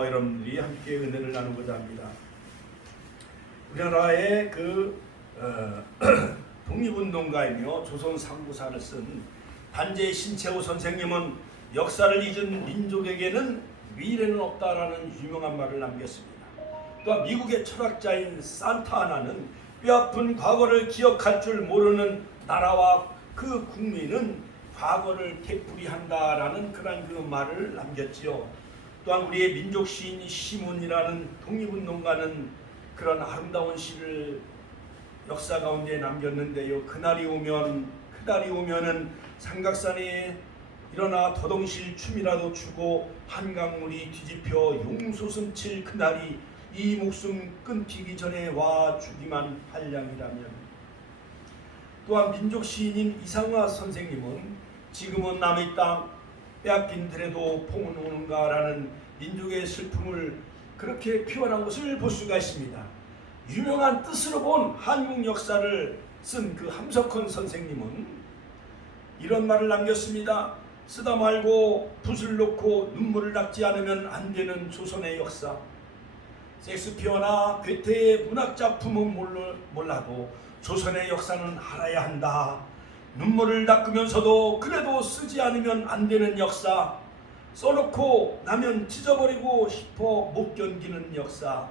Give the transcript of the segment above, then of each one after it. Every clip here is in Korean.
여러분들이 함께 은혜를 나누고자 합니다. 우리나라의 독립운동가이며 조선 상부사를 쓴 단재 신채호 선생님은 역사를 잊은 민족에게는 미래는 없다라는 유명한 말을 남겼습니다. 또한 미국의 철학자인 산타하나는 뼈아픈 과거를 기억할 줄 모르는 나라와 그 국민은 과거를 되풀이한다라는 그런 그 말을 남겼지요. 또한 우리의 민족 시인 시몬이라는 독립운동가는 그런 아름다운 시를 역사 가운데 남겼는데요. 그날이 오면은 삼각산에 일어나 더덩실 춤이라도 추고 한강물이 뒤집혀 용솟음 칠 그날이 이 목숨 끊기기 전에 와 주기만 할량이라면. 또한 민족 시인인 이상화 선생님은 지금은 남의 땅 빼앗긴 들에도 뽕은 오는가라는 민족의 슬픔을 그렇게 표현한 것을 볼 수가 있습니다. 유명한 뜻으로 본 한국 역사를 쓴 그 함석헌 선생님은 이런 말을 남겼습니다. 쓰다 말고 붓을 놓고 눈물을 닦지 않으면 안 되는 조선의 역사. 셰익스피어나 괴테의 문학작품은 몰라도 조선의 역사는 알아야 한다. 눈물을 닦으면서도 그래도 쓰지 않으면 안 되는 역사, 써놓고 나면 찢어버리고 싶어 못 견디는 역사,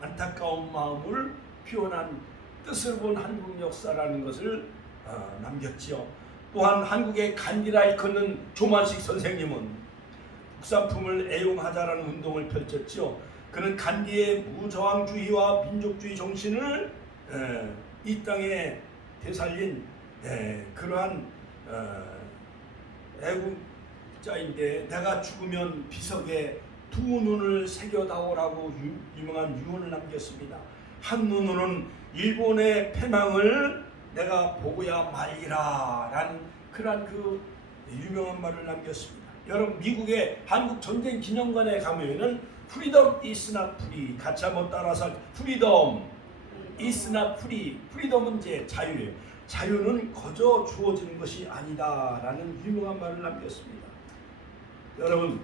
안타까운 마음을 표현한 뜻을 본 한국 역사라는 것을 남겼지요. 또한 한국의 간디라 일컫는 조만식 선생님은 국산품을 애용하자라는 운동을 펼쳤죠. 그는 간디의 무저항주의와 민족주의 정신을 이 땅에 되살린 그러한 애국자인데, 내가 죽으면 비석에 두 눈을 새겨다오라고 유명한 유언을 남겼습니다. 한 눈으로는 일본의 패망을 내가 보고야 말리라 라는 그러한 그 유명한 말을 남겼습니다. 여러분, 미국의 한국 전쟁 기념관에 가면은 프리덤 is not free, 같이 한번 따라서 프리덤 is not free. 프리덤은 이제 자유예요. 자유는 거저 주어지는 것이 아니다라는 유명한 말을 남겼습니다. 여러분,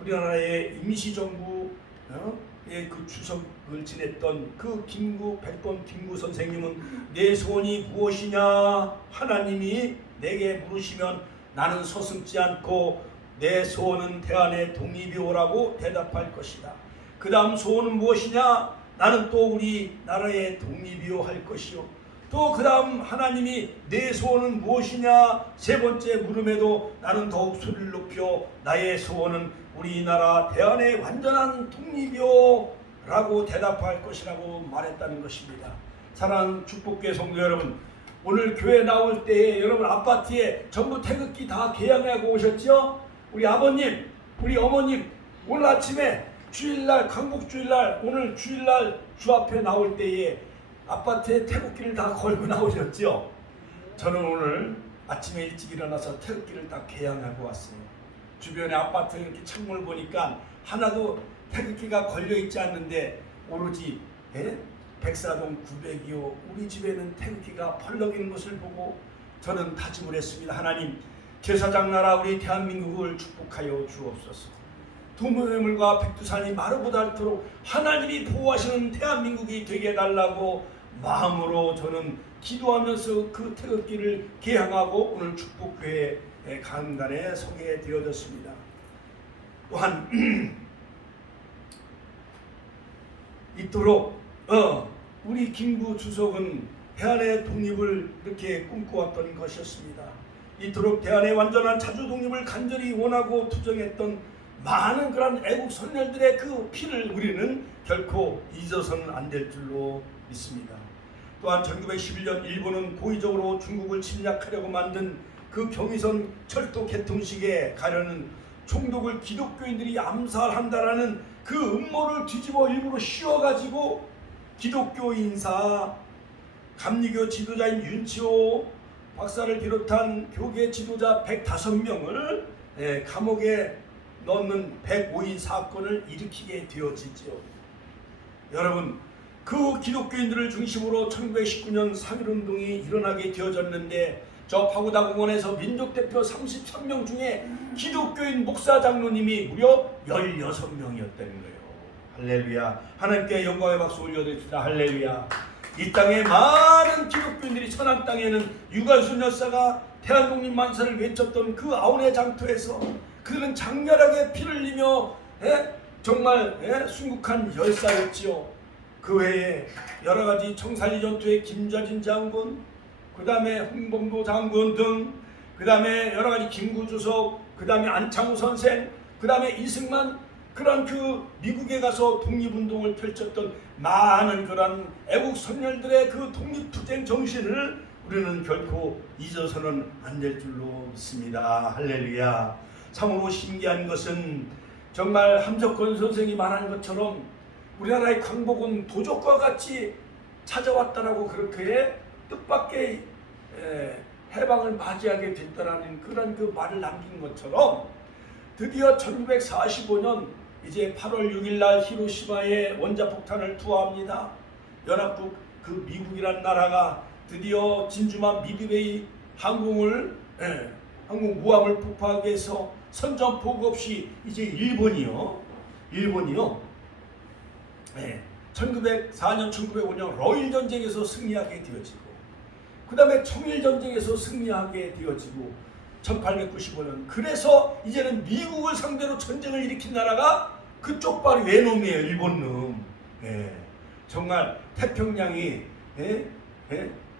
우리나라의 임시정부의 그 주석을 지냈던 그 백범 김구 선생님은 내 소원이 무엇이냐 하나님이 내게 물으시면 나는 서슴지 않고 내 소원은 대한의 독립이오라고 대답할 것이다. 그 다음 소원은 무엇이냐? 나는 또 우리나라의 독립이요 할 것이요. 또 그 다음 하나님이 내 소원은 무엇이냐? 세 번째 물음에도 나는 더욱 소리를 높여 나의 소원은 우리나라 대한의 완전한 독립이요 라고 대답할 것이라고 말했다는 것입니다. 사랑하는 축복교회 성도 여러분, 오늘 교회 나올 때 여러분 아파트에 전부 태극기 다 개양하고 오셨죠? 우리 아버님, 우리 어머님, 오늘 아침에 주일날, 강복주일날, 오늘 주일날 주 앞에 나올 때에 아파트에 태극기를 다 걸고 나오셨죠? 저는 오늘 아침에 일찍 일어나서 태극기를 다 개양하고 왔어요. 주변에 아파트 이렇게 창문을 보니까 하나도 태극기가 걸려있지 않는데 오로지 백사동 900이요 우리 집에는 태극기가 펄럭이는 것을 보고 저는 다짐을 했습니다. 하나님, 제사장 나라 우리 대한민국을 축복하여 주옵소서. 두무회물과 백두산이 마르고 닳도록 하나님이 보호하시는 대한민국이 되게 해달라고 마음으로 저는 기도하면서 그 태극기를 개항하고 오늘 축복교회 강단에 서게 되어졌습니다. 또한 이토록 우리 김구 주석은 대한의 독립을 이렇게 꿈꿔왔던 것이었습니다. 이토록 대한의 완전한 자주 독립을 간절히 원하고 투정했던 많은 그런 애국 선열들의 그 피를 우리는 결코 잊어서는 안 될 줄로 믿습니다. 또한 1911년 일본은 고의적으로 중국을 침략하려고 만든 그 경의선 철도 개통식에 가려는 총독을 기독교인들이 암살한다라는 그 음모를 뒤집어 일부러 씌워가지고 기독교 인사, 감리교 지도자인 윤치호 박사를 비롯한 교계 지도자 105명을 감옥에 넣는 105인 사건을 일으키게 되어지죠. 여러분, 그 기독교인들을 중심으로 1919년 3.1운동이 일어나게 되어졌는데 저 파고다 공원에서 민족대표 33명 중에 기독교인 목사 장로님이 무려 16명이었다는 거예요. 할렐루야. 하나님께 영광의 박수 올려드립시다. 할렐루야. 이 땅에 많은 기독교인들이 천안 땅에는 유관순 여사가 대한독립 만세를 외쳤던 그 아우네 장터에서 그들은 장렬하게 피를 흘리며 정말 순국한 열사였지요. 그 외에 여러 가지 청산리 전투의 김좌진 장군, 그 다음에 홍범도 장군 등, 그 다음에 여러 가지 김구주석, 그 다음에 안창호 선생, 그 다음에 이승만, 그런 그 미국에 가서 독립운동을 펼쳤던 많은 그런 애국 선열들의 그 독립투쟁 정신을 우리는 결코 잊어서는 안 될 줄로 믿습니다. 할렐루야. 참으로 신기한 것은 정말 함석헌 선생이 말한 것처럼 우리나라의 광복은 도적과 같이 찾아왔다라고 그렇게 뜻밖의 해방을 맞이하게 됐다라는 그런 그 말을 남긴 것처럼 드디어 1945년 이제 8월 6일 날 히로시마에 원자폭탄을 투하합니다. 연합국 그 미국이란 나라가 드디어 진주만 미드웨이 항공모함을 폭파하기 위해서 선전포고 없이 이제 일본이요 1904년 1905년 러일 전쟁에서 승리하게 되어지고 그 다음에 청일 전쟁에서 승리하게 되어지고 1895년 그래서 이제는 미국을 상대로 전쟁을 일으킨 나라가 그쪽 바로 외놈이에요. 일본놈. 정말 태평양이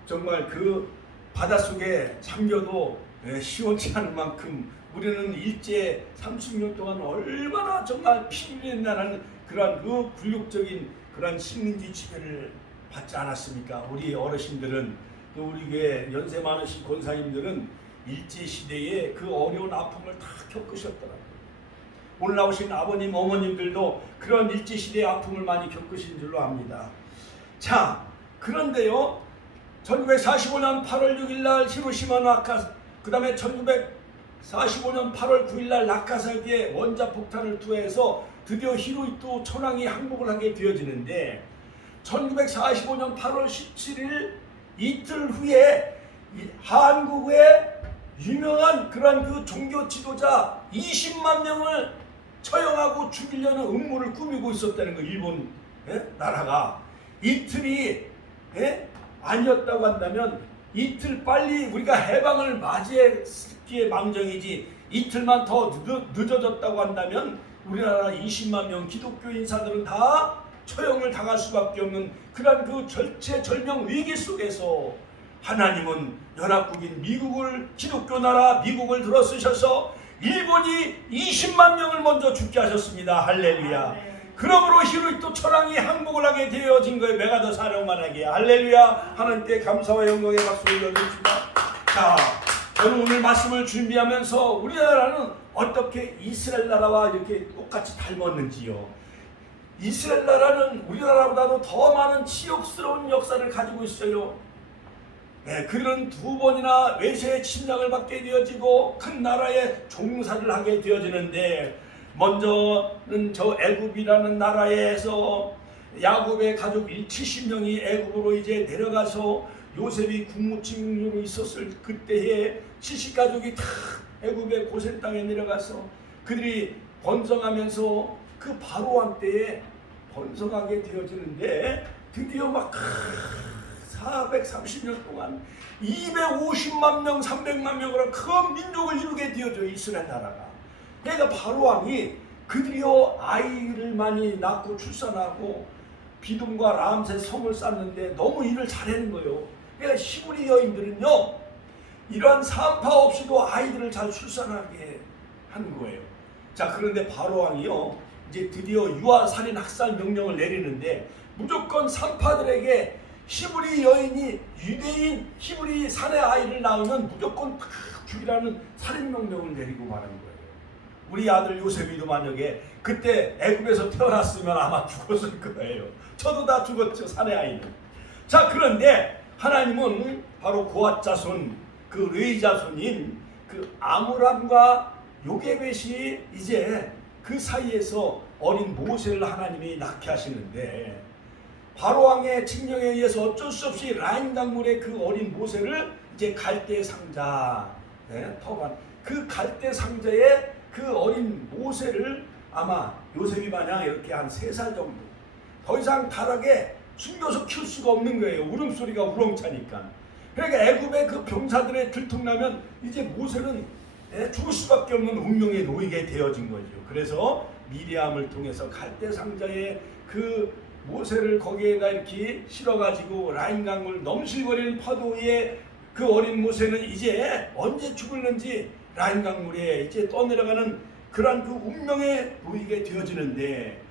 정말 그 바닷속에 잠겨도 시원치 않을 만큼 우리는 일제 30년 동안 얼마나 정말 피를 나는 그러한 그 굴욕적인 그러한 식민지 지배를 받지 않았습니까? 우리 어르신들은 또 우리 교회 연세 많으신 권사님들은 일제시대에 그 어려운 아픔을 다 겪으셨더라고요. 오늘 나오신 아버님, 어머님들도 그런 일제시대의 아픔을 많이 겪으신 줄로 압니다. 자, 그런데요 1945년 8월 6일 날 히로시마 나카사키, 그 다음에 1945년 8월 9일 날 나카사키에 원자폭탄을 투하해서 드디어 히로히토 천황이 항복을 하게 되어지는데 1945년 8월 17일 이틀 후에 한국의 유명한 그런 그 종교 지도자 20만 명을 처형하고 죽이려는 음모를 꾸미고 있었다는 거. 일본 나라가 이틀이 아니었다고 한다면 이틀 빨리 우리가 해방을 맞이했기에 망정이지 이틀만 더 늦어졌다고 한다면 우리나라 20만 명 기독교 인사들은 다 처형을 당할 수밖에 없는 그런 그 절체절명 위기 속에서 하나님은 연합국인 미국을 기독교 나라 미국을 들어쓰셔서 일본이 20만 명을 먼저 죽게 하셨습니다. 할렐루야. 그러므로 히로히토 천황이 항복을 하게 되어진 거예요. 메가더 사령관에게. 할렐루야. 하나님께 감사와 영광의 박수를 올려드립니다. 자, 저는 오늘 말씀을 준비하면서 우리나라는 어떻게 이스라엘 나라와 이렇게 똑같이 닮았는지요. 이스라엘 나라는 우리나라보다도 더 많은 치욕스러운 역사를 가지고 있어요. 그들은 2번이나 외세의 침략을 받게 되어지고 큰 나라에 종사를 하게 되어지는데 먼저는 저 애굽이라는 나라에서 야곱의 가족 70명이 애굽으로 이제 내려가서 요셉이 국무총리로 있었을 그때에 70가족이 다 애굽의 고센 땅에 내려가서 그들이 번성하면서 그 바로왕 때에 번성하게 되어지는데 드디어 막 430년 동안 250만 명, 300만 명으로 큰 민족을 이루게 되어져 이스라엘 나라가. 그러니까 바로왕이 그들이요 아이를 많이 낳고 출산하고 비둠과 람세 성을 쌓는데 너무 일을 잘하는 거예요. 그러니까 히브리 여인들은요 이러한 산파 없이도 아이들을 잘 출산하게 하는 거예요. 자, 그런데 바로왕이요 이제 드디어 유아 살인 학살 명령을 내리는데 무조건 산파들에게 히브리 여인이 유대인 히브리 사내 아이를 낳으면 무조건 다 죽이라는 살인 명령을 내리고 말하는 거예요. 우리 아들 요셉이도 만약에 그때 애굽에서 태어났으면 아마 죽었을 거예요. 저도 다 죽었죠, 사내 아이는. 자, 그런데 하나님은 바로 고앗 자손, 그 레위 자손인 그 아므람과 요게벳이 이제 그 사이에서 어린 모세를 하나님이 낳게 하시는데 바로왕의 칙령에 의해서 어쩔 수 없이 라인 강물에 그 어린 모세를 이제 갈대 상자, 터반, 그 갈대 상자에 그 어린 모세를 아마 요셉이 마냥 이렇게 한 3살 정도, 더 이상 다락에 숨겨서 키울 수가 없는 거예요. 울음소리가 우렁차니까. 그러니까 애굽의 그 병사들의 들통나면 이제 모세는 죽을 수밖에 없는 운명에 놓이게 되어진 거죠. 그래서 미리암을 통해서 갈대 상자에 그 모세를 거기에다 이렇게 실어가지고 라인 강물 넘실거리는 파도 위에 그 어린 모세는 이제 언제 죽을는지 라인 강물에 이제 떠내려가는 그러한 그 운명에 놓이게 되어지는데,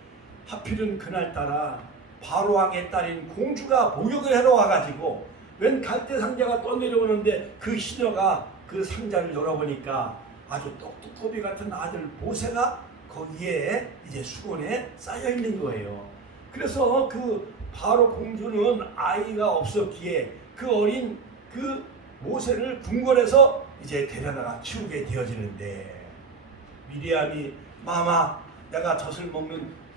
하필은 그날따라 바로왕의 딸인 공주가 목욕을 하러 와가지고 웬 갈대 상자가 떠내려오는데 그 시녀가 그 상자를 열어보니까 아주 똑똑거비 같은 아들 모세가 거기에 이제 수건에 쌓여 있는 거예요. 그래서 그 바로 공주는 아이가 없었기에 그 어린 그 모세를 궁궐에서 이제 데려다가 키우게 되어지는데, 미리암이 마마 내가 젖을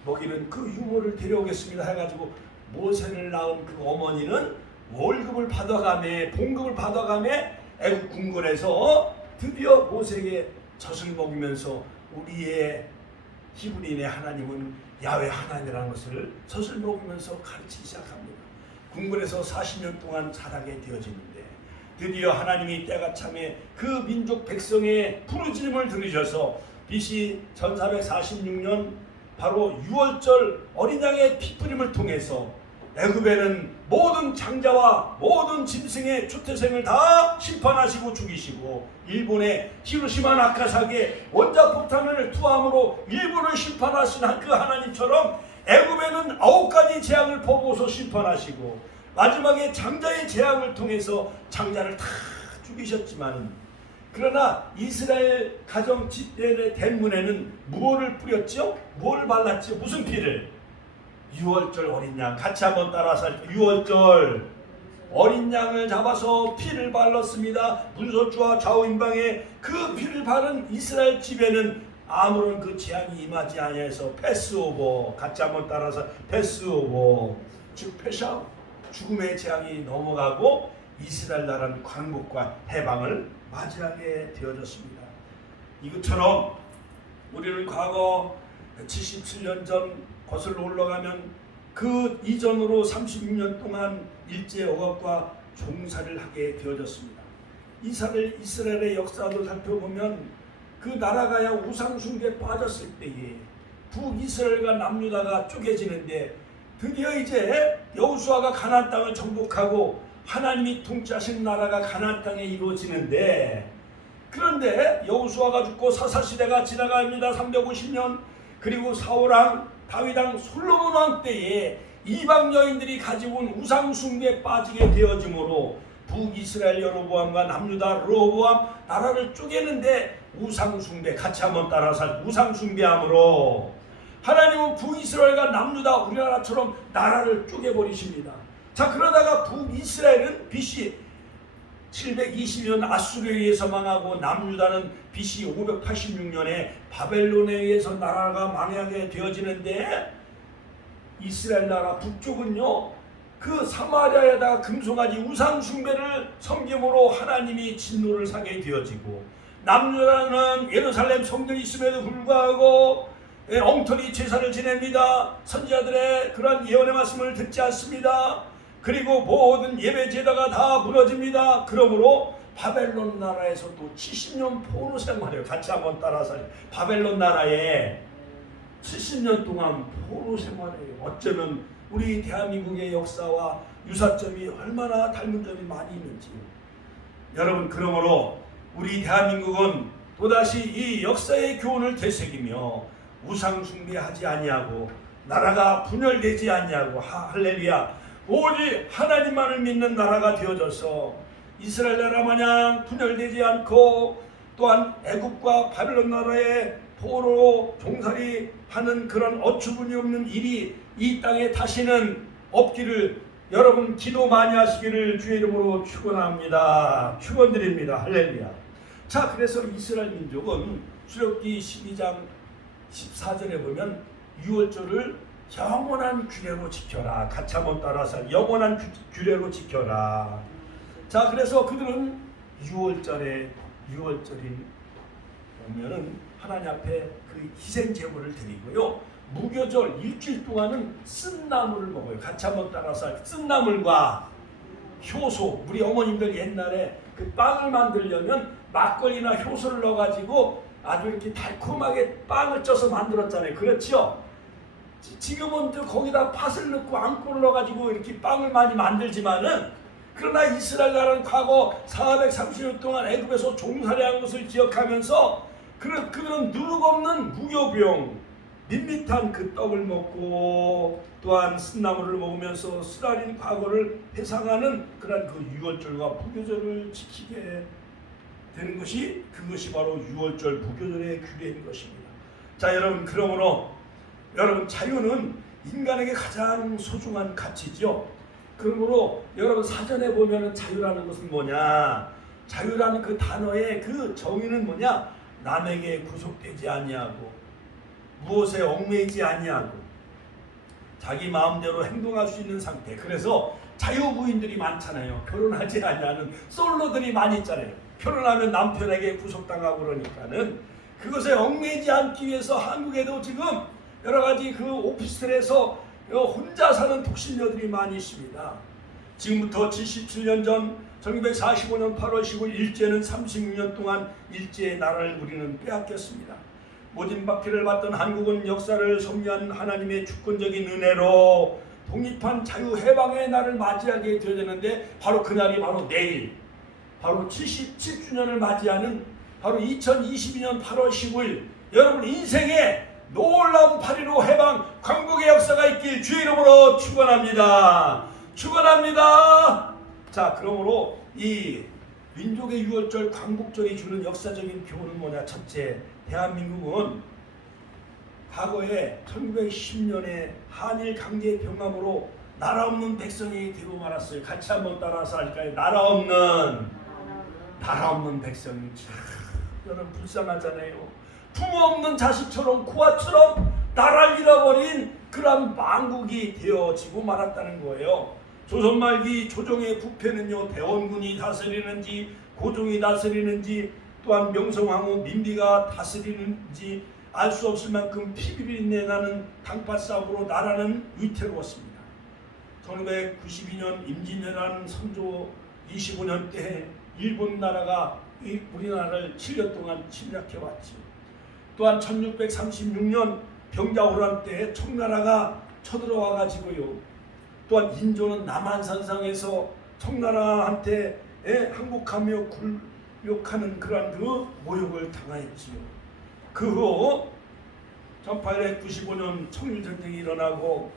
먹이는 그 유모를 데려오겠습니다 해가지고 모세를 낳은 그 어머니는 월급을 받아가며 봉급을 받아가며 애국 궁궐에서 드디어 모세에게 젖을 먹이면서 우리의 히브리인의 하나님은 야훼 하나님이라는 것을 젖을 먹이면서 가르치기 시작합니다. 궁궐에서 40년 동안 자라게 되어지는데, 드디어 하나님이 때가 참에 그 민족 백성의 부르짖음을 들으셔서 BC 1446년 바로 6월절 어린 양의 피뿌림을 통해서 애굽에는 모든 장자와 모든 짐승의 주태생을 다 심판하시고 죽이시고, 일본의 히로시마 나카사키에 원자폭탄을 투함으로 일본을 심판하신 그 하나님처럼 애굽에는 9가지 재앙을 퍼부어서 심판하시고, 마지막에 장자의 재앙을 통해서 장자를 다 죽이셨지만, 그러나 이스라엘 가정 집단의 대문에는 무엇을 뿌렸죠? 무엇을 발랐죠? 무슨 피를? 6월절 어린 양. 같이 한번 따라서 할게요. 6월절 어린 양을 잡아서 피를 발랐습니다. 문서주와 좌우임방에 그 피를 바른 이스라엘 집에는 아무런 그 재앙이 임하지 아니해서 패스오버. 같이 한번 따라서 패스오버. 즉 패샤, 죽음의 재앙이 넘어가고 이스라엘 나라는 광복과 해방을 맞이하게 되어졌습니다. 이것처럼 우리는 과거 77년 전 거슬러 올라가면 그 이전으로 36년 동안 일제 억압과 종살이를 하게 되어졌습니다. 이스라엘의 역사도 살펴보면 그 나라가 우상 숭배에 빠졌을 때에 북이스라엘과 남유다가 쪼개지는데, 드디어 이제 여호수아가 가나안 땅을 정복하고 하나님이 통치하신 나라가 가나안 땅에 이루어지는데, 그런데 여호수아가 죽고 사사시대가 지나갑니다. 350년. 그리고 사울왕, 다윗왕, 솔로몬왕 때에 이방 여인들이 가지고 온 우상 숭배에 빠지게 되어지므로 북이스라엘 여로보암과 남유다 르호보암 나라를 쪼개는데 우상 숭배, 같이 한번 따라서 우상 숭배함으로 하나님은 북이스라엘과 남유다 우리나라처럼 나라를 쪼개버리십니다. 자, 그러다가 북이스라엘은 BC 720년 아수르에 의해서 망하고, 남유다는 BC 586년에 바벨론에 의해서 나라가 망하게 되어지는데, 이스라엘 나라 북쪽은요 그 사마리아에다가 금송아지 우상 숭배를 섬김으로 하나님이 진노를 사게 되어지고, 남유다는 예루살렘 성전이 있음에도 불구하고 엉터리 제사를 지냅니다. 선지자들의 그런 예언의 말씀을 듣지 않습니다. 그리고 모든 예배 제도가 다 무너집니다. 그러므로 바벨론 나라에서도 70년 포로 생활해요. 같이 한번 따라서 바벨론 나라에 70년 동안 포로 생활해요. 어쩌면 우리 대한민국의 역사와 유사점이 얼마나 닮은 점이 많이 있는지. 여러분, 그러므로 우리 대한민국은 또다시 이 역사의 교훈을 되새기며 우상 숭배하지 아니하고 나라가 분열되지 아니하고 할렐루야, 오직 하나님만을 믿는 나라가 되어져서 이스라엘 나라 마냥 분열되지 않고, 또한 애굽과 바벨론 나라의 포로 종살이 하는 그런 어처구니 없는 일이 이 땅에 다시는 없기를 여러분 기도 많이 하시기를 주의 이름으로 축원합니다. 축원드립니다. 할렐루야. 자, 그래서 이스라엘 민족은 출애굽기 12장 14절에 보면 6월절을 영원한 규례로 지켜라. 같이 한번 따라서 영원한 규례로 지켜라. 자, 그래서 그들은 6월절에 6월절인 오면은 하나님 앞에 그 희생 제물을 드리고요. 무교절 일주일 동안은 쓴나물을 먹어요. 같이 한번 따라서 쓴나물과 효소. 우리 어머님들 옛날에 그 빵을 만들려면 막걸리나 효소를 넣어가지고 아주 이렇게 달콤하게 빵을 쪄서 만들었잖아요. 그렇죠? 지금은 거기다 팥을 넣고 앙꼬를 넣어가지고 이렇게 빵을 많이 만들지만은, 그러나 이스라엘 나라는 과거 430년 동안 애굽에서 종살이한 것을 기억하면서 그들은 누룩 없는 무교병 밋밋한 그 떡을 먹고 또한 쓴나물을 먹으면서 쓰라린 과거를 회상하는 그런 그 유월절과 무교절을 지키게 되는 것이, 그것이 바로 유월절 무교절의 규례인 것입니다. 자, 여러분, 그러므로 여러분, 자유는 인간에게 가장 소중한 가치죠. 그러므로 여러분, 사전에 보면은 자유라는 것은 뭐냐? 자유라는 그 단어의 그 정의는 뭐냐? 남에게 구속되지 아니하고 무엇에 얽매이지 아니하고 자기 마음대로 행동할 수 있는 상태. 그래서 자유부인들이 많잖아요. 결혼하지 아니하는 솔로들이 많이 있잖아요. 결혼하면 남편에게 구속당하고 그러니까는 그것에 얽매이지 않기 위해서 한국에도 지금 여러 가지 그 오피스텔에서 혼자 사는 독신녀들이 많이 있습니다. 지금부터 77년 전 1945년 8월 15일 일제는 36년 동안 일제의 나라를 우리는 빼앗겼습니다. 모진박해를 받던 한국은 역사를 섭리한 하나님의 주권적인 은혜로 독립한 자유해방의 날을 맞이하게 되어야 되는데, 바로 그날이 바로 내일, 바로 77주년을 맞이하는 바로 2022년 8월 15일, 여러분 인생에 놀라운 8.15 해방 광복의 역사가 있길 주의 이름으로 축원합니다. 축원합니다. 자, 그러므로 이 민족의 유월절 광복절이 주는 역사적인 교훈은 뭐냐? 첫째, 대한민국은 과거에 1910년에 한일 강제 병합으로 나라 없는 백성이 되고 말았어요. 같이 한번 따라서 할까요? 나라 없는 백성이 참 여러분 불쌍하잖아요. 부모 없는 자식처럼 고아처럼 나라를 잃어버린 그런 망국이 되어지고 말았다는 거예요. 조선 말기 조정의 부패는요, 대원군이 다스리는지 고종이 다스리는지 또한 명성황후 민비가 다스리는지 알 수 없을 만큼 피비린내 나는 당파 싸움으로 나라는 위태로웠습니다. 1992년 임진왜란 선조 25년 때 일본 나라가 우리나라를 7년 동안 침략해왔죠. 또한 1636년 병자호란 때 청나라가 쳐들어와가지고요. 또한 인조는 남한산상에서 청나라한테 항복하며 굴욕하는 그러한 그 모욕을 당하였지요. 그 후 1895년 청일전쟁이 일어나고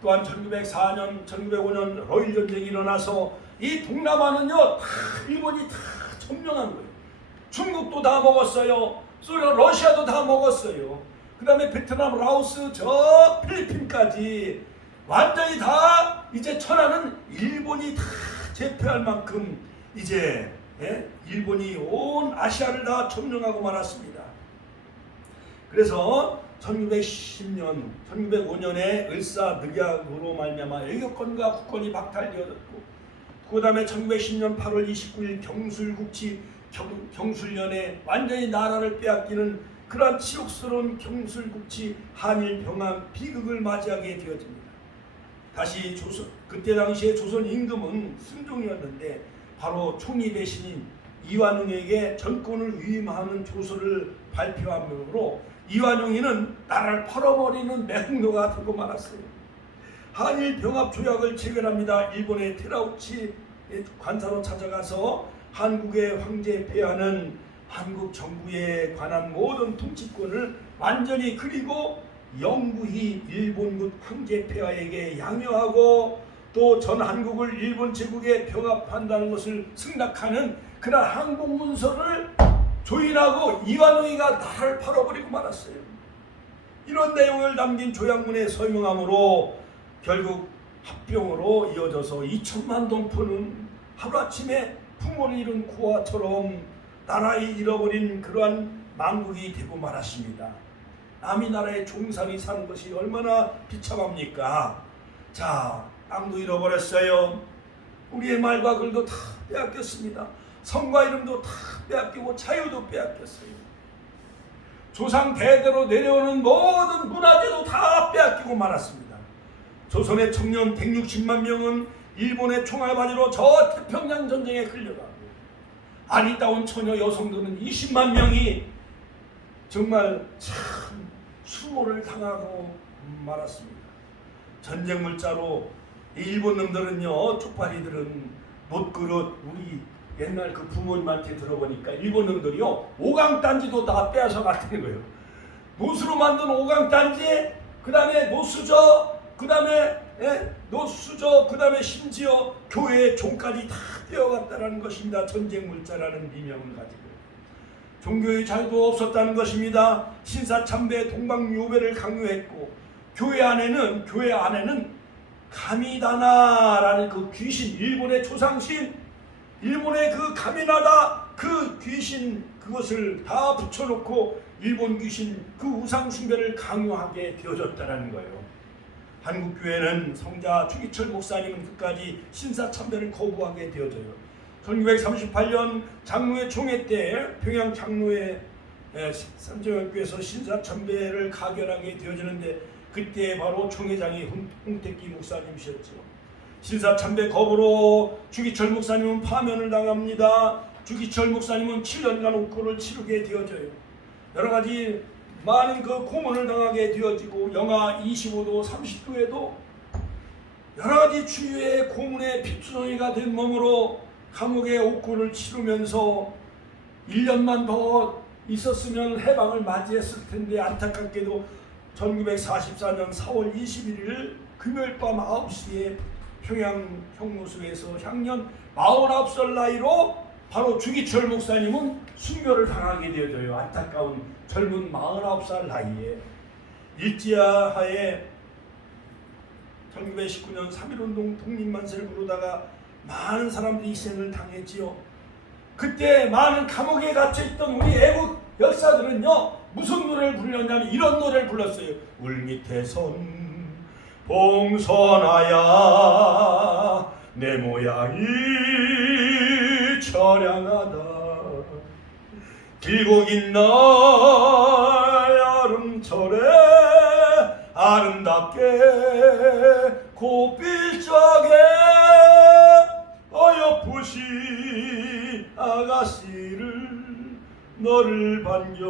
또한 1904년, 1905년 러일전쟁이 일어나서 이 동남아는요 다 일본이 다 점령한 거예요. 중국도 다 먹었어요. 러시아도 다 먹었어요. 그 다음에 베트남, 라오스, 저 필리핀까지 완전히 다 이제 천하는 일본이 다 제패할 만큼 이제 일본이 온 아시아를 다 점령하고 말았습니다. 그래서 1910년, 1905년에 을사늑약으로 말미암아 애교권과 국권이 박탈되었고, 그 다음에 1910년 8월 29일 경술련에 완전히 나라를 빼앗기는 그러한 치욕스러운 경술국치 한일 병합 비극을 맞이하게 되어집니다. 다시 그때 당시에 조선 임금은 순종이었는데 바로 총리 대신인 이완용에게 전권을 위임하는 조서를 발표함으로 이완용이는 나라를 팔아버리는 매국노가 되고 말았어요. 한일 병합 조약을 체결합니다. 일본의 테라우치 관사로 찾아가서 한국의 황제 폐하는 한국 정부에 관한 모든 통치권을 완전히, 그리고 영구히 일본군 황제 폐하에게 양요하고 또 전 한국을 일본 제국에 병합한다는 것을 승낙하는 그런 항복문서를 조인하고 이완용이가 나라를 팔아버리고 말았어요. 이런 내용을 담긴 조약문에 서명함으로 결국 합병으로 이어져서 2천만 동포는 하루아침에 부모를 잃은 고아처럼 나라에 잃어버린 그러한 망국이 되고 말았습니다. 남이 나라에 종살이 사는 것이 얼마나 비참합니까? 자, 땅도 잃어버렸어요. 우리의 말과 글도 다 빼앗겼습니다. 성과 이름도 다 빼앗기고 자유도 빼앗겼어요. 조상 대대로 내려오는 모든 문화재도 다 빼앗기고 말았습니다. 조선의 청년 160만 명은 일본의 총알바지로 저 태평양 전쟁에 끌려가고, 아리따운 처녀 여성들은 20만 명이 정말 참 수모를 당하고 말았습니다. 전쟁 물자로 일본 놈들은요, 쪽팔이들은 못그릇, 우리 옛날 그 부모님한테 들어보니까 일본 놈들이요, 오강단지도 다 빼앗아 갔다는 거예요. 노수로 만든 오강단지, 그 다음에 노수저, 그 다음에 노수저, 그 다음에 심지어 교회의 종까지 다 떼어갔다는 것입니다. 전쟁 물자라는 비명을 가지고. 종교의 자유도 없었다는 것입니다. 신사참배, 동방요배를 강요했고, 교회 안에는 가미다나라는 그 귀신, 일본의 조상신, 일본의 그 가미나다 그 귀신, 그것을 다 붙여놓고 일본 귀신 그 우상 숭배를 강요하게 되어졌다는 거예요. 한국 교회는 성자 주기철 목사님은 끝까지 신사참배를 거부하게 되어져요. 1938년 장로회 총회 때 평양 장로회 삼정교회에서 신사참배를 가결하게 되어지는데, 그때 바로 총회장이 홍택기 목사님이셨죠. 신사참배 거부로 주기철 목사님은 파면을 당합니다. 주기철 목사님은 7년간 옥고를 치르게 되어져요. 여러 가지 많은 그 고문을 당하게 되어지고, 영하 25도 30도에도 여러 가지 주유의 고문의 피투성이가 된 몸으로 감옥에 옥고를 치르면서 1년만 더 있었으면 해방을 맞이했을 텐데, 안타깝게도 1944년 4월 21일 금요일 밤 9시에 평양 형무소에서 향년 49살 나이로 바로 주기철 목사님은 순교를 당하게 되어져요. 안타까운 젊은 49살 나이에. 일제하에 1919년 3.1운동 독립만세를 부르다가 많은 사람들이 희생을 당했지요. 그때 많은 감옥에 갇혀있던 우리 애국 열사들은요, 무슨 노래를 불렀냐면 이런 노래를 불렀어요. 울밑에선 봉선하야 내 모양이 처량하다. 길고 긴 날 여름철에 아름답게 곱빌적에 어여쁘시 아가씨를 너를 반겨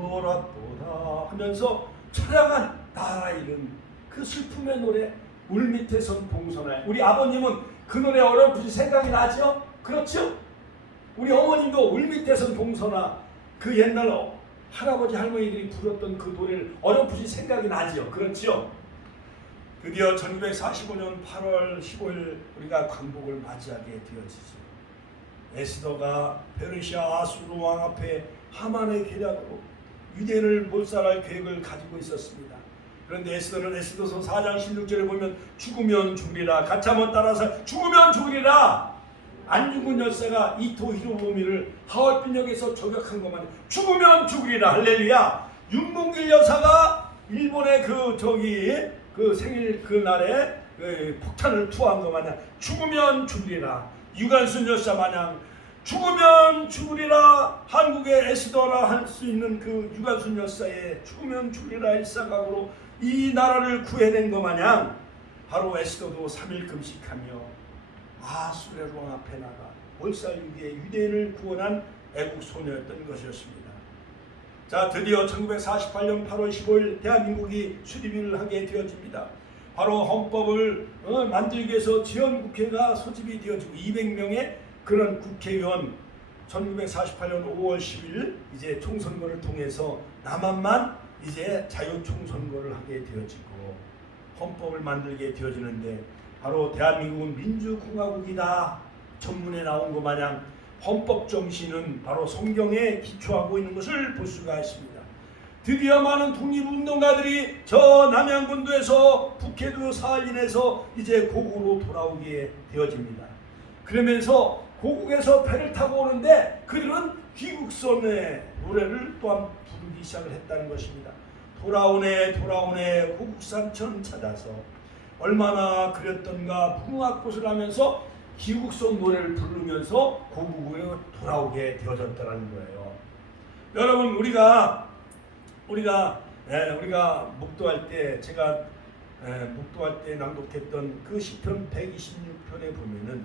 놀았도다 하면서 처량한 나라 이름, 그 슬픔의 노래 물밑에선 봉선하야. 우리 아버님은 그 노래 어렴풋이 생각이 나죠? 그렇죠? 우리 어머님도 물밑에선 봉선하, 그 옛날 할아버지 할머니들이 부르던 그 노래를 어렴풋이 생각이 나죠? 그렇죠? 드디어 1945년 8월 15일 우리가 광복을 맞이하게 되어지죠. 에스더가 페르시아 아수르 왕 앞에 하만의 계략으로 유대인을 몰살할 계획을 가지고 있었습니다. 그런데 에스더는 에스더서 4장 16절에 보면 죽으면 죽으리라, 같이 한번 따라서 죽으면 죽으리라. 안 죽은 열사가 이토 히로부미를 하얼빈역에서 저격한 것만 죽으면 죽으리라. 할렐루야. 윤봉길 여사가 일본의 그 생일 그날에 폭탄을 투하한 것 마냥 죽으면 죽으리라. 유관순 여사 마냥 죽으면 죽으리라. 한국의 에스더라 할 수 있는 그 유관순 여사의 죽으면 죽으리라 일사각으로 이 나라를 구해낸 것 마냥 바로 에스더도 3일 금식하며 아수레 왕 앞에 나가 몰살유기의 유대인을 구원한 애국 소녀였던 것이었습니다. 자, 드디어 1948년 8월 15일 대한민국이 수립을 하게 되어집니다. 바로 헌법을 만들기 위해서 지원국회가 소집이 되어지고 200명의 그런 국회의원 1948년 5월 10일 이제 총선거를 통해서 남한만 이제 자유총선거를 하게 되어지고 헌법을 만들게 되어지는데, 바로 대한민국은 민주공화국이다 전문에 나온 것 마냥 헌법 정신은 바로 성경에 기초하고 있는 것을 볼 수가 있습니다. 드디어 많은 독립운동가들이 저 남양군도에서 북해도 사할린에서 이제 고국으로 돌아오게 되어집니다. 그러면서 고국에서 배를 타고 오는데 그들은 귀국선의 노래를 또한 부르기 시작을 했다는 것입니다. 돌아오네 돌아오네 고국산천 찾아서 얼마나 그랬던가 무궁화꽃을 하면서 기국성 노래를 부르면서 고국에 돌아오게 되어졌다는 거예요. 여러분 우리가 목도할 때 제가 목도할 때 낭독했던 그 시편 126편에 보면은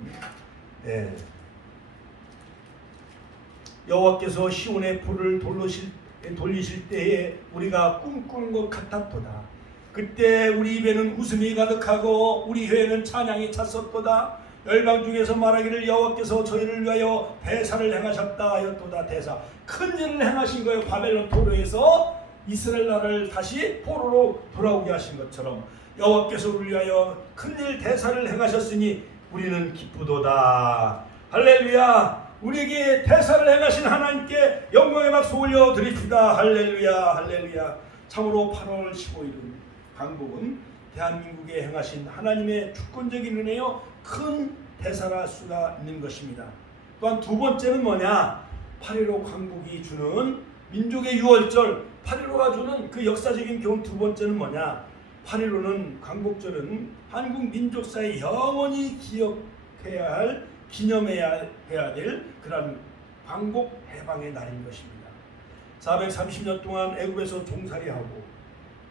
여호와께서 시온의 불을 돌리실 때에 우리가 꿈꾸는 것 같았도다. 그때 우리 입에는 웃음이 가득하고 우리 혀에는 찬양이 찼었도다. 열방 중에서 말하기를 여호와께서 저희를 위하여 대사를 행하셨다 하였도다. 대사 큰 일을 행하신 거예요. 바벨론 포로에서 이스라엘 나라를 다시 포로로 돌아오게 하신 것처럼 여호와께서 우리를 위하여 큰일 대사를 행하셨으니 우리는 기쁘도다. 할렐루야. 우리에게 대사를 행하신 하나님께 영광의 박수 올려드립시다. 할렐루야 할렐루야. 참으로 8월 15일은 광복은 대한민국에 행하신 하나님의 주권적인 은혜요 큰 대사라 할 수가 있는 것입니다. 또한 두 번째는 뭐냐? 8.15 광복이 주는 민족의 유월절 8.15가 주는 그 역사적인 교훈 두 번째는 뭐냐? 8.15는 광복절은 한국 민족사에 영원히 기억해야 할 기념해야 될 그런 광복 해방의 날인 것입니다. 430년 동안 애굽에서 종살이하고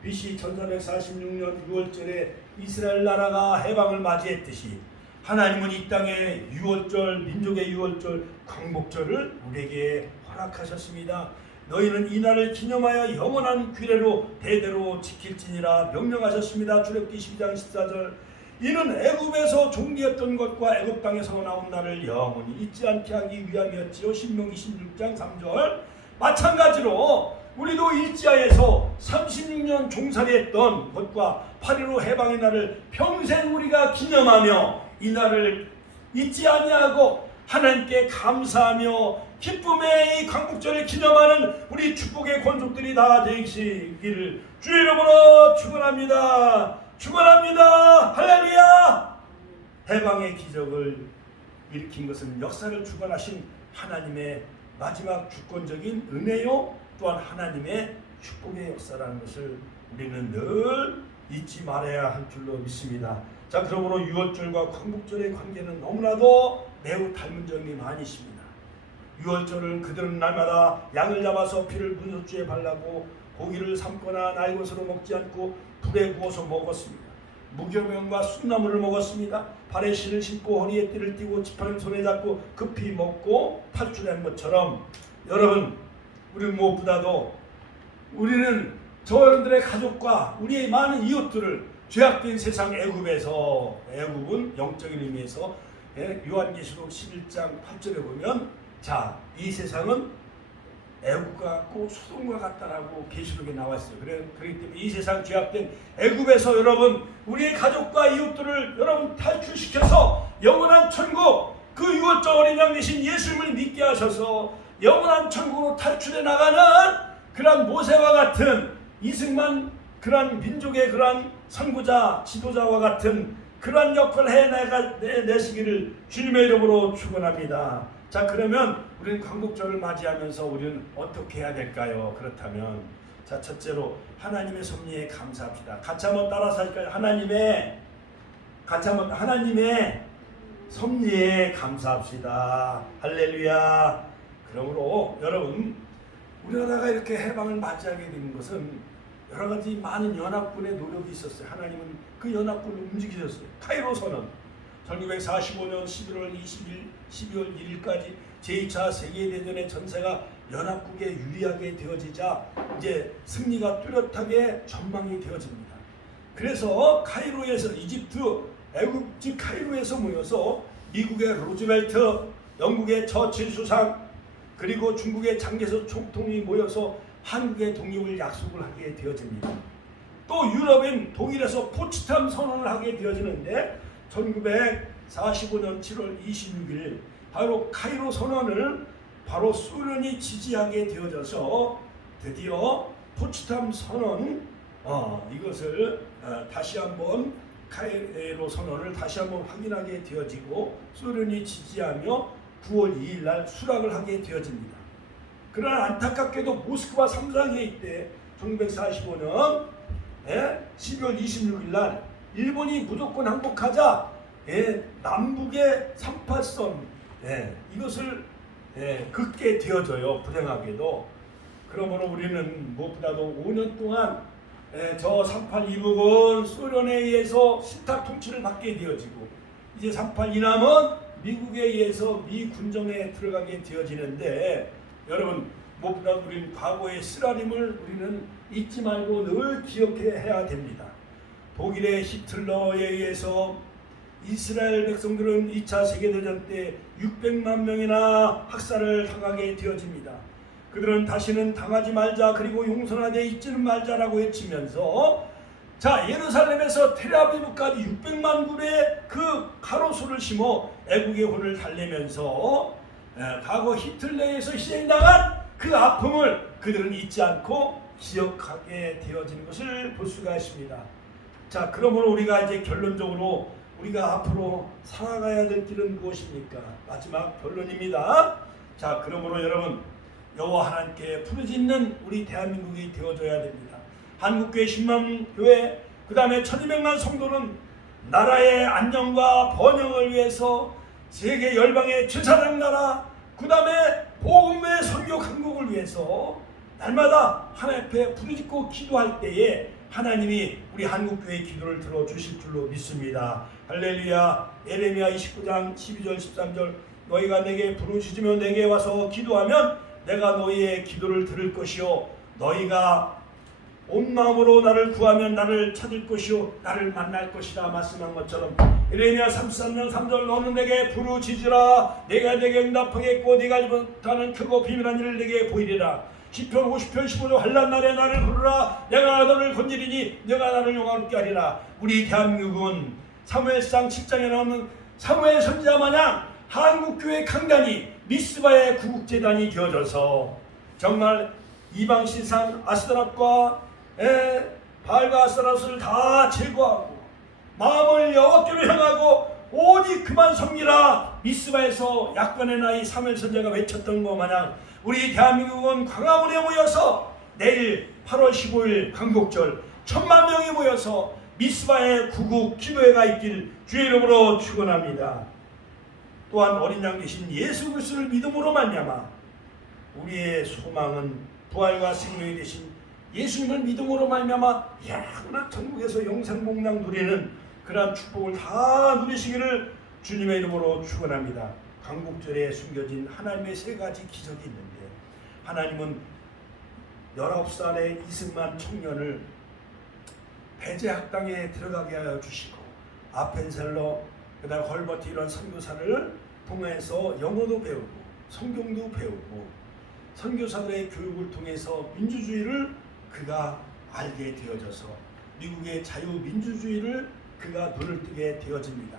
BC 1446년 6월절에 이스라엘 나라가 해방을 맞이했듯이 하나님은 이 땅의 유월절, 민족의 유월절, 광복절을 우리에게 허락하셨습니다. 너희는 이 날을 기념하여 영원한 규례로 대대로 지킬지니라 명령하셨습니다. 출애굽기 12장 14절. 이는 애굽에서 종되었던 것과 애굽 땅에서 나온 날을 영원히 잊지 않게 하기 위함이었지요. 신명기 16장 3절. 마찬가지로 우리도 일지하에서 36년 종살이했던 것과 8.15 해방의 날을 평생 우리가 기념하며 이 날을 잊지 아니하고 하나님께 감사하며 기쁨의 이 광복절을 기념하는 우리 축복의 권속들이 다 되시기를 주의 이름으로 축원합니다. 축원합니다. 할렐루야. 해방의 기적을 일으킨 것은 역사를 주관하신 하나님의 마지막 주권적인 은혜요 또한 하나님의 축복의 역사라는 것을 우리는 늘 잊지 말아야 할 줄로 믿습니다. 자, 그러므로 유월절과 광복절의 관계는 너무나도 매우 닮은 점이 많이 있습니다. 유월절은 그들은 날마다 양을 잡아서 피를 문석주에 바르고 고기를 삶거나 날 것으로 먹지 않고 불에 구워서 먹었습니다. 무교병과 순나물을 먹었습니다. 발에 실을 신고 허리에 띠를 띠고 지팡이를 손에 잡고 급히 먹고 탈출한 것처럼 여러분 우리 무엇보다도 우리는 저여러분들의 가족과 우리의 많은 이웃들을 죄악된 세상 애굽은 영적인 의미에서 요한계시록 11장 8절에 보면 자, 이 세상은 애굽과 같고 소돔과 같다라고 계시록에 나와 있어요. 그렇기 때문에 이 세상 죄악된 애굽에서 여러분 우리의 가족과 이웃들을 여러분 탈출시켜서 영원한 천국 그 유월절 어린 양 되신 예수님을 믿게 하셔서 영원한 천국으로 탈출해 나가는 그러한 모세와 같은 이승만 그러한 민족의 그러한 선구자 지도자와 같은 그러한 역할을 해내시기를 주님의 이름으로 축원합니다. 자, 그러면 우리는 광복절을 맞이하면서 우리는 어떻게 해야 될까요? 그렇다면 자, 첫째로 하나님의 섭리에 감사합시다. 같이 한번 따라서 할까요? 하나님의 섭리에 감사합시다. 할렐루야. 그러므로 여러분 우리나라가 이렇게 해방을 맞이하게 된 것은 여러 가지 많은 연합군의 노력이 있었어요. 하나님은 그 연합군을 움직이셨어요. 카이로 선언 1945년 11월 1일까지 제2차 세계대전의 전세가 연합국에 유리하게 되어지자 이제 승리가 뚜렷하게 전망이 되어집니다. 그래서 카이로에서 애국지 카이로에서 모여서 미국의 루즈벨트, 영국의 처칠 수상 그리고 중국의 장개석 총통이 모여서 한국의 독립을 약속을 하게 되어집니다. 또 유럽인 독일에서 포츠담 선언을 하게 되어지는데 1945년 7월 26일 바로 카이로 선언을 바로 소련이 지지하게 되어져서 드디어 포츠담 선언 이것을 다시 한번 카이로 선언을 다시 한번 확인하게 되어지고 소련이 지지하며 9월 2일 날 수락을 하게 되어집니다. 그러나 안타깝게도 모스크바 삼상회의 때 1945년 12월 26일 날 일본이 무조건 항복하자 남북의 38선 이것을 긋게 되어져요. 불행하게도. 그러므로 우리는 무엇보다도 5년 동안 저 38 이북은 소련에 의해서 신탁 통치를 받게 되어지고 이제 38 이남은 미국에 의해서 미 군정에 들어가게 되어지는데 여러분 무엇보다 우리는 과거의 쓰라림을 우리는 잊지 말고 늘 기억해야 됩니다. 독일의 히틀러에 의해서 이스라엘 백성들은 2차 세계대전 때 600만 명이나 학살을 당하게 되어집니다. 그들은 다시는 당하지 말자 그리고 용서하되 잊지는 말자라고 외치면서 자 예루살렘에서 텔아비브까지 600만 군의 그 가로수를 심어 애국의 혼을 달래면서 과거 히틀러에서 희생당한 그 아픔을 그들은 잊지 않고 기억하게 되어지는 것을 볼 수가 있습니다. 자 그러므로 우리가 이제 결론적으로 우리가 앞으로 살아가야 될 길은 무엇입니까? 마지막 결론입니다. 자 그러므로 여러분 여호와 하나님께 부르짖는 우리 대한민국이 되어줘야 됩니다. 한국교회 10만 교회 그 다음에 1200만 성도는 나라의 안정과 번영을 위해서 세계 열방의 제사장 나라 그 다음에 복음의 선교 강국을 위해서 날마다 하나님 앞에 부르짖고 기도할 때에 하나님이 우리 한국교회의 기도를 들어주실 줄로 믿습니다. 할렐루야. 에레미야 29장 12절 13절 너희가 내게 부르짖으며 내게 와서 기도하면 내가 너희의 기도를 들을 것이요 너희가 온 마음으로 나를 구하면 나를 찾을 것이요 나를 만날 것이다 말씀한 것처럼 에레미야 33장 3절 너는 내게 부르짖으라 내가 내게 응답하겠고 네가 못하는 크고 비밀한 일을 내게 보이리라. 시편 50편 15절 환난 날에 나를 부르라 내가 너를 건지리니 내가 나를 영화롭게 하리라. 우리 대한민국은 사무엘상 7장에 나오는 사무엘 선지자 마냥 한국교회 강단이 미스바의 구국재단이 되어져서 정말 이방신상 아스타랏과 바알과 아스타롯을 다 제거하고 마음을 여호와께로 향하고 오직 그만 섬기라 미스바에서 약간의 나이 사무엘 선지자가 외쳤던 것 마냥 우리 대한민국은 광화문에 모여서 내일 8월 15일 광복절 1000만 명이 모여서 미스바의 구국 기도회가 있길 주의 이름으로 축원합니다. 또한 어린 양 되신 예수 그리스도를 믿음으로 말미암아 우리의 소망은 부활과 생명이 되신 예수님을 믿음으로 말미암아 영원한 천국에서 영생복락 누리는 그러한 축복을 다 누리시기를 주님의 이름으로 축원합니다. 광복절에 숨겨진 하나님의 세 가지 기적이 있는데 하나님은 19살의 이승만 청년을 배제학당에 들어가게 하여 주시고 아펜셀러 그 다음 헐버트 이런 선교사를 통해서 영어도 배우고 성경도 배우고 선교사들의 교육을 통해서 민주주의를 그가 알게 되어져서 미국의 자유민주주의를 그가 눈을 뜨게 되어집니다.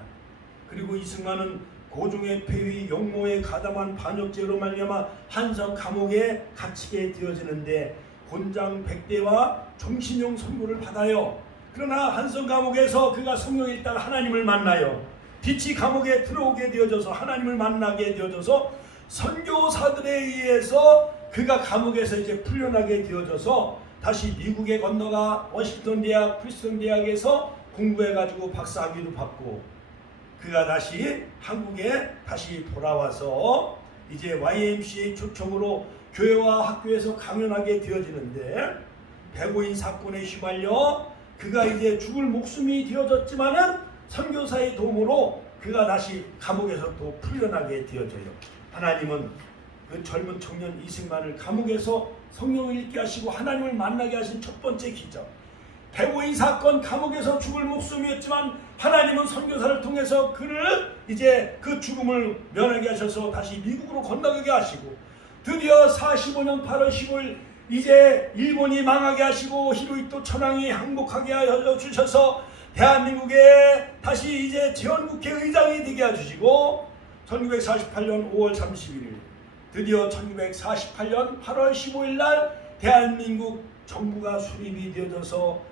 그리고 이승만은 고종의 폐위 영모에 가담한 반역죄로 말미암아 한성 감옥에 갇히게 되어지는데 곤장 백대와 종신형 선고를 받아요. 그러나 한성 감옥에서 그가 성령 읽다가 하나님을 만나요. 빛이 감옥에 들어오게 되어져서 하나님을 만나게 되어져서 선교사들에 의해서 그가 감옥에서 이제 풀려나게 되어져서 다시 미국에 건너가 워싱턴 대학, 프리스턴 대학에서 공부해가지고 박사학위도 받고 그가 다시 한국에 다시 돌아와서 이제 YMCA 초청으로 교회와 학교에서 강연하게 되어지는데 백오인 사건에 휘말려 그가 이제 죽을 목숨이 되어졌지만은 선교사의 도움으로 그가 다시 감옥에서 또 풀려나게 되어져요. 하나님은 그 젊은 청년 이승만을 감옥에서 성령을 읽게 하시고 하나님을 만나게 하신 첫 번째 기적. 백오인 사건 감옥에서 죽을 목숨이었지만 하나님은 선교사를 통해서 그를 이제 그 죽음을 면하게 하셔서 다시 미국으로 건너가게 하시고 드디어 45년 8월 15일 이제 일본이 망하게 하시고 히로히토 천황이 항복하게 하여 주셔서 대한민국에 다시 이제 재헌국회 의장이 되게 해주시고 1948년 5월 31일 드디어 1948년 8월 15일 날 대한민국 정부가 수립이 되어져서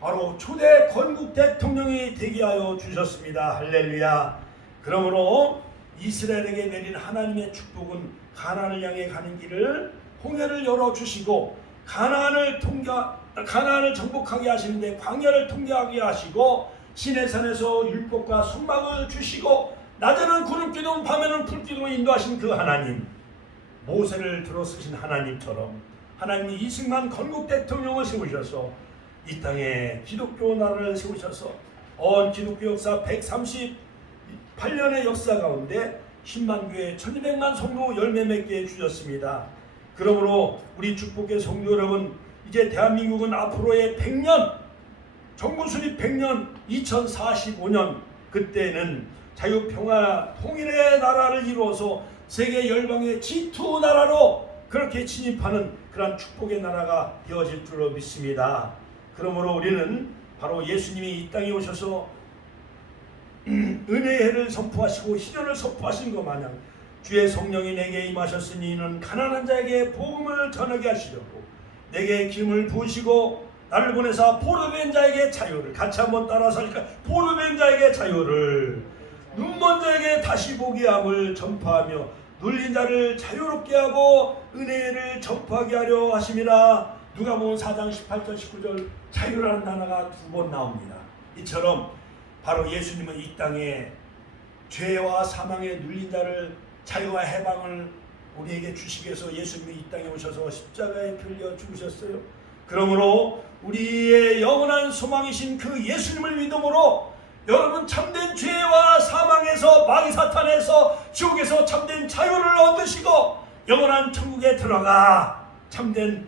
바로 초대 건국 대통령이 되게 하여 주셨습니다. 할렐루야. 그러므로 이스라엘에게 내린 하나님의 축복은 가나안을 향해 가는 길을 홍해를 열어주시고 가나안을 정복하게 하시는데 광야를 통과하게 하시고 시내산에서 율법과 선막을 주시고 낮에는 구름기둥 밤에는 불기둥을 인도하신 그 하나님, 모세를 들어쓰신 하나님처럼 하나님이 이승만 건국 대통령을 세우셔서 이 땅에 기독교 나라를 세우셔서 온 기독교 역사 138년의 역사 가운데 10만 교회 1200만 성도 열매 맺게 주셨습니다. 그러므로 우리 축복의 성도 여러분, 이제 대한민국은 앞으로의 100년, 정부 수립 100년 2045년 그때는 자유평화 통일의 나라를 이루어서 세계 열방의 G2 나라로 그렇게 진입하는 그런 축복의 나라가 되어질 줄로 믿습니다. 그러므로 우리는 바로 예수님이 이 땅에 오셔서 은혜의 해를 선포하시고 희년을 선포하신 것 마냥 주의 성령이 내게 임하셨으니 이는 가난한 자에게 복음을 전하게 하시려고 내게 기름을 부으시고 나를 보내사 포로된 자에게 자유를, 같이 한번 따라서 하니까, 포로된 자에게 자유를, 눈먼 자에게 다시 보게 함을 전파하며 눌린 자를 자유롭게 하고 은혜를 전파하게 하려 하심이라. 누가복음 4장 18절 19절 자유라는 단어가 2번 나옵니다. 이처럼 바로 예수님은 이 땅에 죄와 사망에 눌린 자를 자유와 해방을 우리에게 주시기 위해서 예수님이 이 땅에 오셔서 십자가에 풀려 죽으셨어요. 그러므로 우리의 영원한 소망이신 그 예수님을 믿음으로 여러분 참된 죄와 사망에서, 마귀 사탄에서, 지옥에서 참된 자유를 얻으시고 영원한 천국에 들어가 참된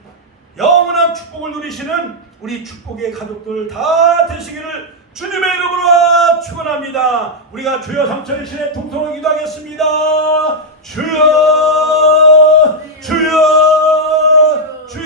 영원한 축복을 누리시는 우리 축복의 가족들 다 되시기를 주님의 이름으로 축원합니다. 우리가 주여 삼천의 신에 통성을 기도하겠습니다. 주여